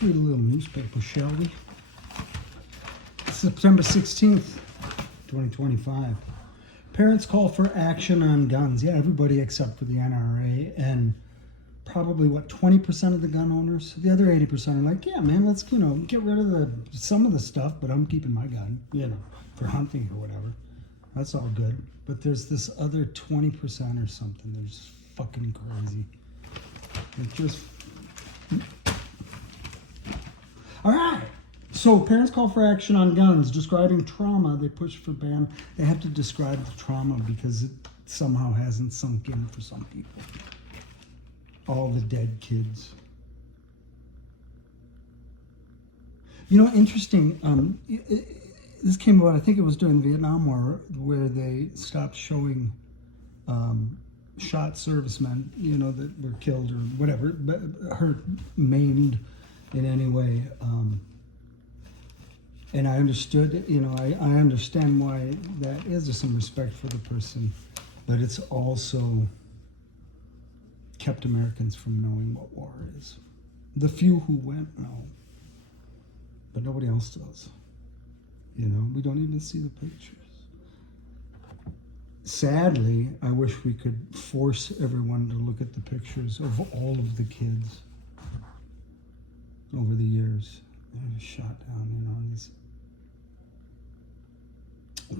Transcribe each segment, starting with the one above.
Let's read a little newspaper, shall we? September 16th, 2025. Parents call for action on guns. Yeah, everybody except for the NRA and probably, 20% of the gun owners? The other 80% are like, yeah, man, let's, get rid of some of the stuff, but I'm keeping my gun, for hunting or whatever. That's all good. But there's this other 20% or something. They're just fucking crazy. It just... All right. So parents call for action on guns. Describing trauma, they push for ban. They have to describe the trauma because it somehow hasn't sunk in for some people. All the dead kids. Interesting. This came about, I think it was during the Vietnam War, where they stopped showing shot servicemen, that were killed or whatever, but hurt, maimed in any way. And I understood, I understand why that is. There's some respect for the person, but it's also kept Americans from knowing what war is. The few who went know, but nobody else does. We don't even see the pictures. Sadly, I wish we could force everyone to look at the pictures of all of the kids over the years. They're shot down, these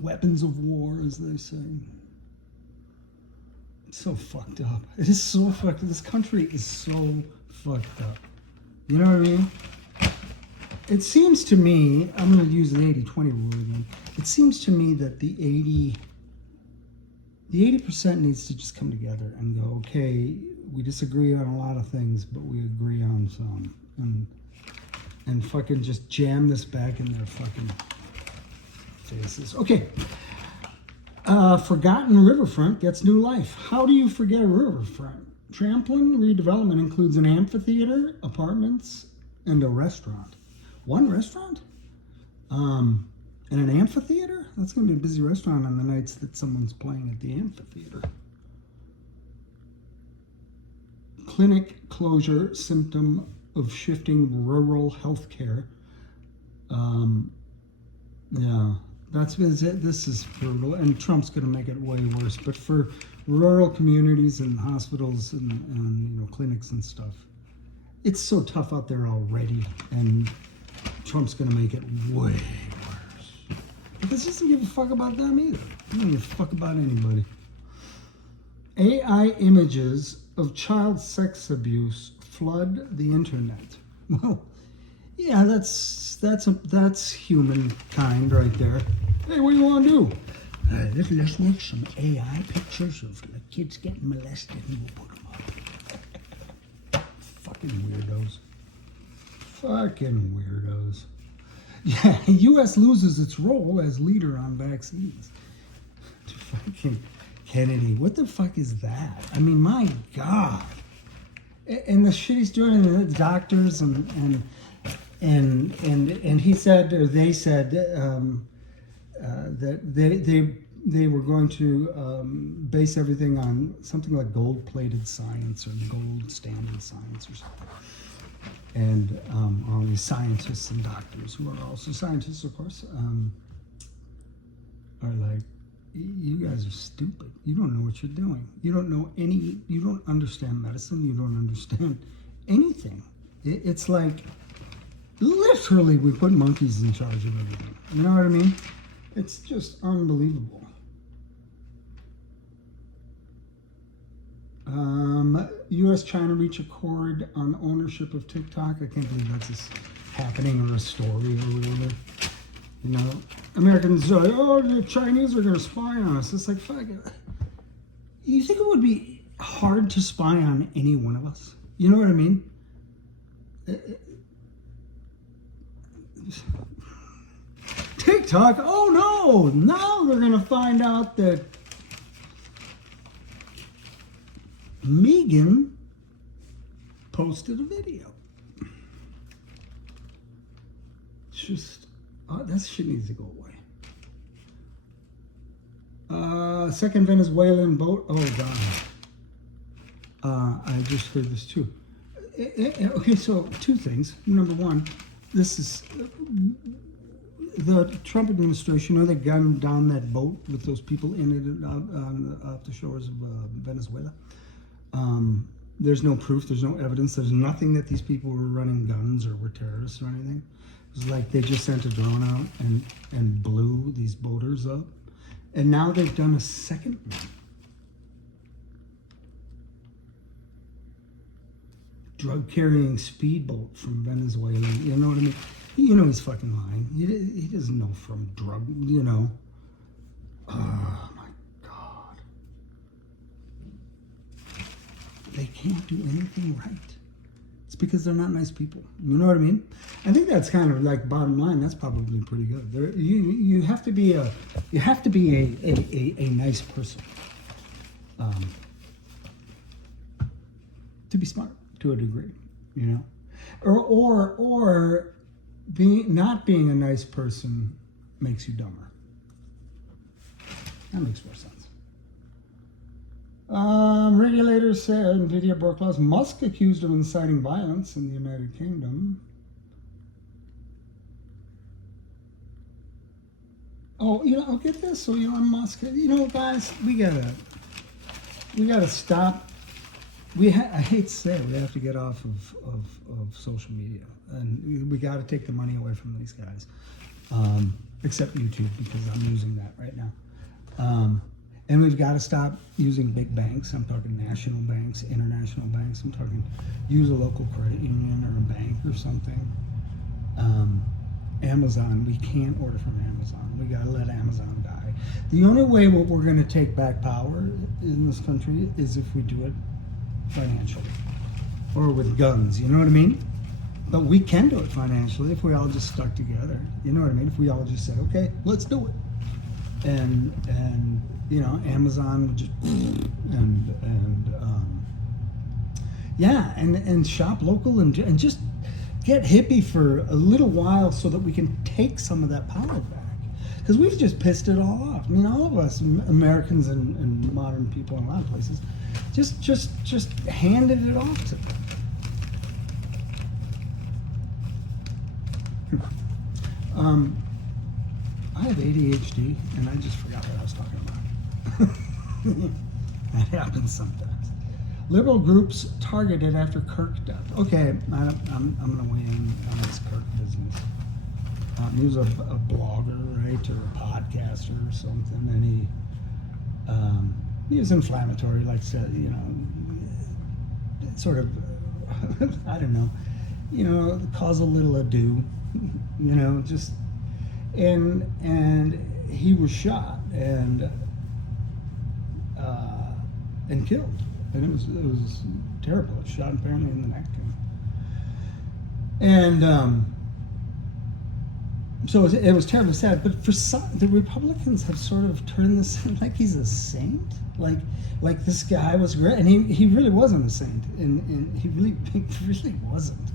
weapons of war, as they say. It's so fucked up. It is so fucked up. This country is so fucked up. You know what I mean? It seems to me, I'm going to use the 80-20 rule again. It seems to me that the 80% needs to just come together and go, okay, we disagree on a lot of things, but we agree on some. And fucking just jam this back in their fucking faces. Okay. Forgotten riverfront gets new life. How do you forget a riverfront? Tramplin redevelopment includes an amphitheater, apartments, and a restaurant. One restaurant? And an amphitheater? That's going to be a busy restaurant on the nights that someone's playing at the amphitheater. Clinic closure, symptom of shifting rural health care. Yeah, this is brutal, and Trump's going to make it way worse. But for rural communities and hospitals and clinics and stuff, it's so tough out there already, and Trump's going to make it way worse. Because he doesn't give a fuck about them either. He doesn't give a fuck about anybody. AI images of child sex abuse flood the internet. Well, yeah, that's humankind right there. Hey, what do you want to do? Let's make some AI pictures of kids getting molested and we'll put them up. Fucking weirdos. Fucking weirdos. Yeah, U.S. loses its role as leader on vaccines. Fucking Kennedy, what the fuck is that? I mean, my God. And the shit he's doing, and the doctors, and he said, or they said, that they were going to base everything on something like gold-plated science or gold standard science or something. And all these scientists and doctors, who are also scientists, of course, are like, you guys are stupid. You don't know what you're doing. You don't understand medicine. You don't understand anything. It's like, literally, we put monkeys in charge of everything. You know what I mean? It's just unbelievable. U.S.-China reach accord on ownership of TikTok. I can't believe that's just happening, or a story or whatever. Americans are like, oh, the Chinese are going to spy on us. It's like, fuck it. You think it would be hard to spy on any one of us? You know what I mean? TikTok, oh no, now they're going to find out that Megan posted a video. It's just, that shit needs to go away. Second Venezuelan boat, oh God. I just heard this too. Okay, so two things. Number one, this is the Trump administration. They gunned down that boat with those people in it off the shores of Venezuela. There's no proof. There's no evidence. There's nothing that these people were running guns or were terrorists or anything. It was like they just sent a drone out and blew these boaters up. And now they've done a second one. Drug carrying speedboat from Venezuela. You know what I mean? You know he's fucking lying. He doesn't know from drug. You know. Oh my God. They can't do anything right. It's because they're not nice people. You know what I mean? I think that's kind of like bottom line. That's probably pretty good. You have to be a nice person to be smart to a degree, you know, or not being a nice person makes you dumber. That makes more sense. Regulators said NVIDIA broke laws. Musk accused of inciting violence in the United Kingdom. Oh, you know, I'll get this. So Elon Musk, you know, guys, we gotta stop. I hate to say it, we have to get off of social media, and we got to take the money away from these guys, except YouTube, because I'm using that right now. And we've got to stop using big banks. I'm talking national banks, international banks. I'm talking use a local credit union or a bank or something. Amazon, we can't order from Amazon. We got to let Amazon die. The only way what we're going to take back power in this country is if we do it financially or with guns. You know what I mean? But we can do it financially if we all just stuck together. You know what I mean? If we all just said, okay, let's do it. And you know, Amazon would just and shop local and just get hippie for a little while so that we can take some of that power back, because we've just pissed it all off. I mean, all of us Americans and modern people in a lot of places just handed it off to them. I have ADHD, and I just forgot what I was talking about. That happens sometimes. Liberal groups targeted after Kirk death. Okay, I'm going to weigh in on this Kirk business. He was a blogger, right, or a podcaster or something, and he was inflammatory, like I said, you know, sort of, I don't know, you know, cause a little ado, you know, just. And he was shot and killed, and it was terrible. It was shot apparently in the neck, and so it was terribly sad. But for some, the Republicans have sort of turned this like he's a saint, like this guy was great, and he really wasn't a saint, and he really wasn't.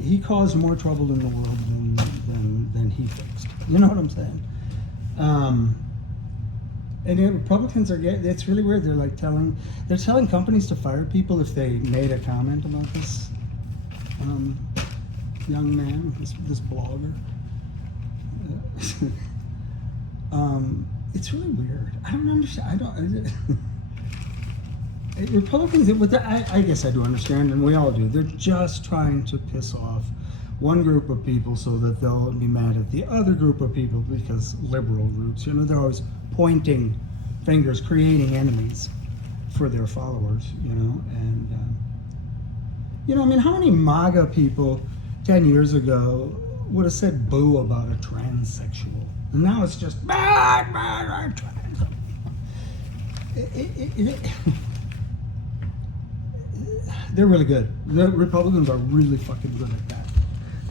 He caused more trouble in the world than he fixed. You know what I'm saying? And the Republicans it's really weird. They're like telling companies to fire people if they made a comment about this young man, this blogger. It's really weird. I don't understand. Republicans, I guess I do understand, and we all do. They're just trying to piss off one group of people so that they'll be mad at the other group of people, because liberal groups, you know, they're always pointing fingers, creating enemies for their followers, you know. And, you know, I mean, how many MAGA people 10 years ago would have said boo about a transsexual? And now it's just, trans. They're really good. The Republicans are really fucking good at that.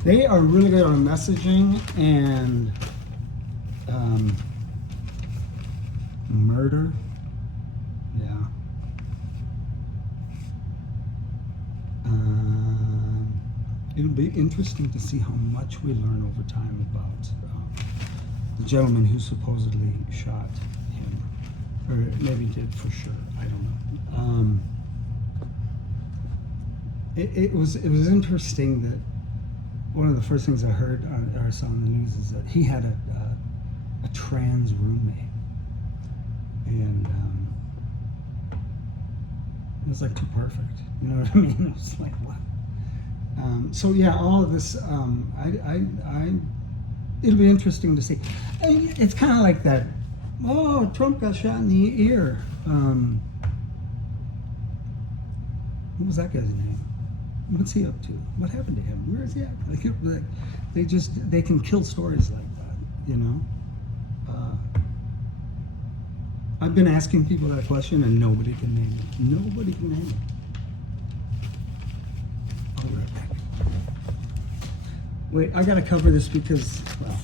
They are really good on messaging and murder. Yeah. It'll be interesting to see how much we learn over time about the gentleman who supposedly shot him, or maybe did for sure. I don't know. it was interesting that one of the first things I heard or saw on the news is that he had a trans roommate, and it was like too perfect. You know what I mean? It was like what? So yeah, all of this. It'll be interesting to see. It's kind of like that. Oh, Trump got shot in the ear. What was that guy's name? What's he up to? What happened to him? Where is he at? Like, they can kill stories like that, you know? I've been asking people that question and nobody can name it. Nobody can name it. I'll be right back. Wait, I gotta cover this because, well.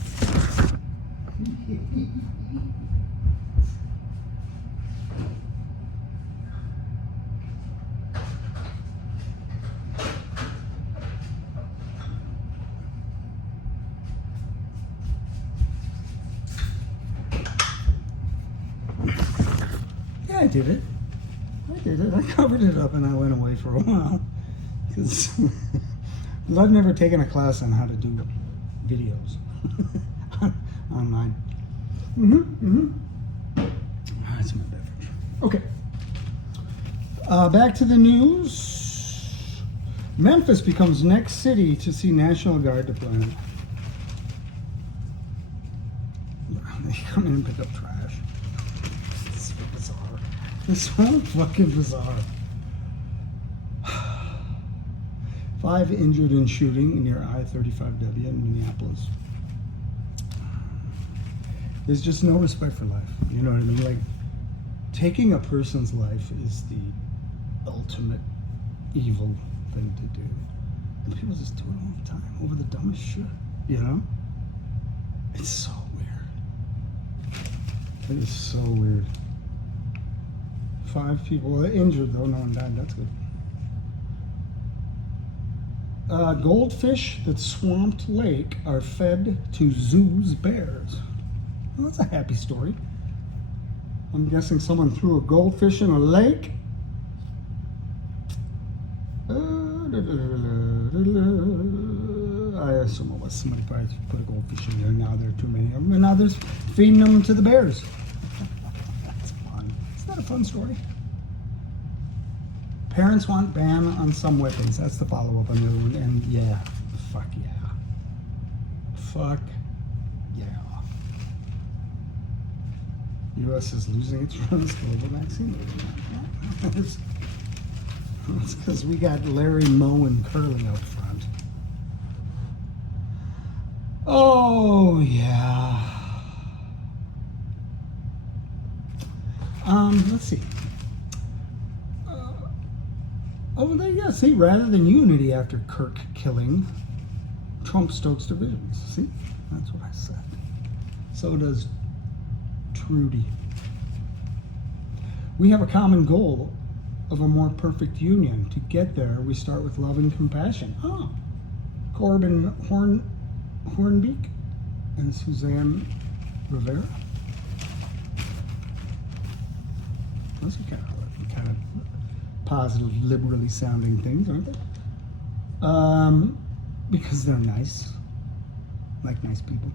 Yeah, I did it. I covered it up and I went away for a while. Because I've never taken a class on how to do videos online. That's my beverage. Okay. Back to the news. Memphis becomes next city to see National Guard deployment. They come in and pick up trash. It's so bizarre. It's so fucking bizarre. 5 injured in shooting near I-35W in Minneapolis. There's just no respect for life. You know what I mean? Like, taking a person's life is the ultimate evil thing to do. And people just do it all the time over the dumbest shit, you know? It's so weird. It is so weird. 5 people injured, though. No one died. That's good. Goldfish that swamped lake are fed to zoo's bears. Well, that's a happy story. I'm guessing someone threw a goldfish in a lake. I assume it was somebody probably put a goldfish in there. Now there are too many of them, and now they're feeding them to the bears. That's fun. Isn't that a fun story? Parents want ban on some weapons. That's the follow-up on the other one. And yeah, fuck yeah. Fuck yeah. U.S. is losing its first global vaccine. It's because we got Larry, Moe, and Curly up front. Oh, yeah. Let's see. Oh, there you go. See, rather than unity after Kirk killing, Trump stokes divisions. See? That's what I said. So does Trudy. We have a common goal of a more perfect union. To get there, we start with love and compassion. Oh, Corbin Hornbeak and Suzanne Rivera. Those are kind of positive, liberally sounding things, aren't they? Because they're nice, like nice people.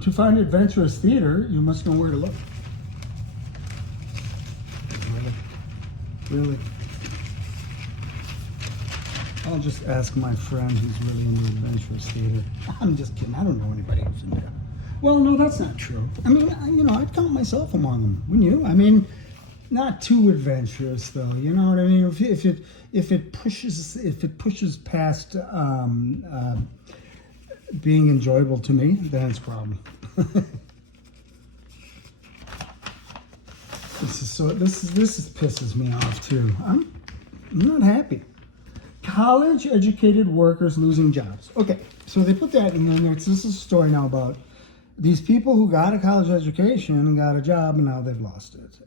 To find adventurous theater, you must know where to look. Really? I'll just ask my friend who's really into adventurous theater. I'm just kidding. I don't know anybody who's into that. Well, no, that's not true. I mean, I'd count myself among them, wouldn't you? I mean, not too adventurous, though. You know what I mean? If it pushes past being enjoyable to me, then it's a problem. This pisses me off too. I'm not happy. College-educated workers losing jobs. Okay, so they put that in there. This is a story now about these people who got a college education and got a job, and now they've lost it.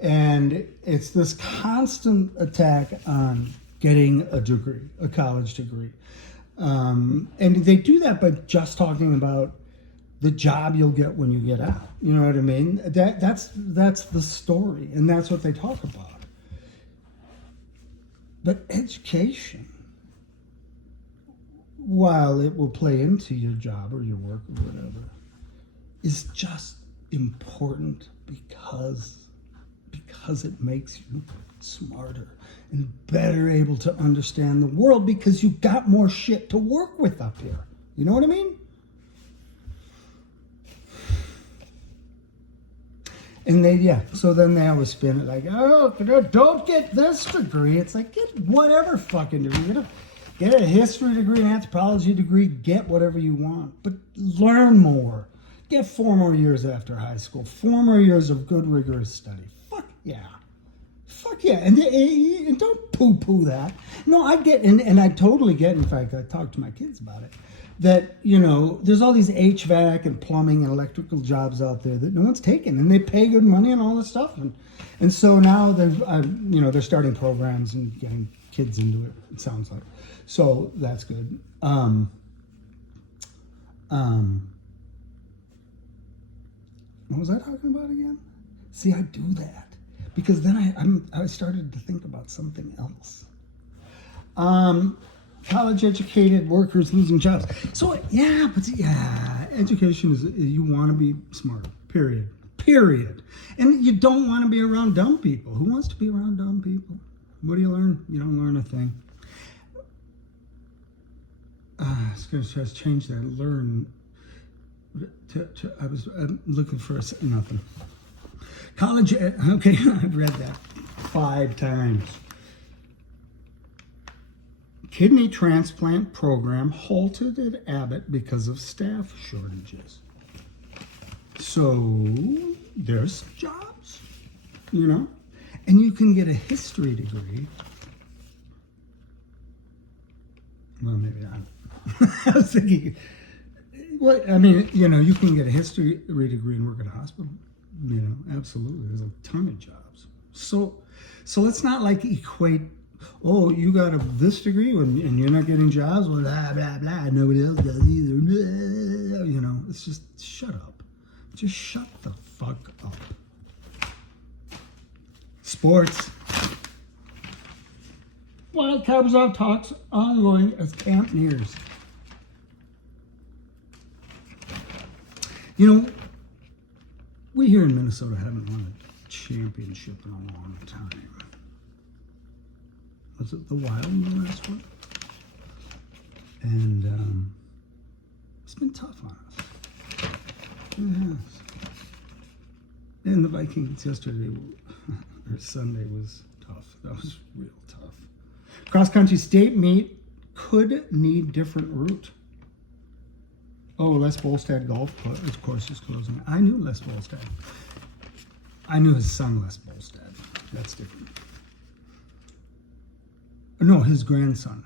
And it's this constant attack on getting a degree, a college degree. And they do that by just talking about the job you'll get when you get out. You know what I mean? That's the story, and that's what they talk about. But education, while it will play into your job or your work or whatever, is just important because it makes you smarter and better able to understand the world because you got more shit to work with up here. You know what I mean? And so then they always spin it like, oh, don't get this degree. It's like, get whatever fucking degree. Get a history degree, an anthropology degree, get whatever you want. But learn more. Get 4 more years after high school. 4 more years of good, rigorous study. Fuck yeah. Fuck yeah. And don't poo-poo that. No, I get, and I totally get, in fact, I talked to my kids about it, that, there's all these HVAC and plumbing and electrical jobs out there that no one's taking, and they pay good money and all this stuff. And so now they're starting programs and getting kids into it, it sounds like. So that's good. What was I talking about again? See, I do that because then I started to think about something else. College educated workers losing jobs. So education is, you want to be smart, period. And you don't want to be around dumb people. Who wants to be around dumb people? What do you learn? You don't learn a thing. I was going to just change that. Learn. I'm looking for nothing. College, okay, I've read that 5 times. Kidney transplant program halted at Abbott because of staff shortages. So there's jobs, and you can get a history degree. Well, maybe not. I was thinking, well, I mean, you can get a history degree and work at a hospital. Absolutely. There's a ton of jobs. So let's not equate, oh, you got this degree and you're not getting jobs, well, blah, blah, blah, nobody else does either. It's just, shut up. Just shut the fuck up. Sports. Wild Kabazov talks ongoing as camp nears. We here in Minnesota haven't won a championship in a long time. Was it the Wild in the last one? And it's been tough on us. It has. And the Vikings yesterday, or Sunday, was tough. That was real tough. Cross-country state meet could need different route. Oh, Les Bolstad Golf Course is closing. I knew Les Bolstad. I knew his son, Les Bolstad. That's different. No, his grandson.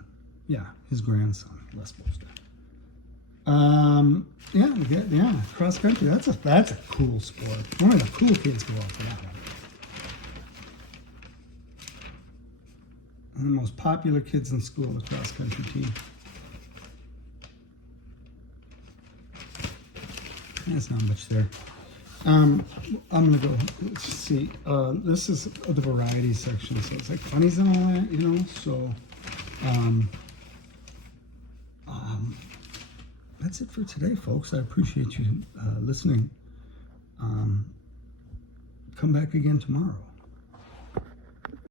Yeah, his grandson, Les Bolstad. Yeah, cross country. That's a cool sport. One of the cool kids go out for that one. One of the most popular kids in school, the cross country team. There's not much there. I'm gonna go. Let's see. This is the variety section, so it's like funnies and all that, So, that's it for today, folks. I appreciate you listening. Come back again tomorrow.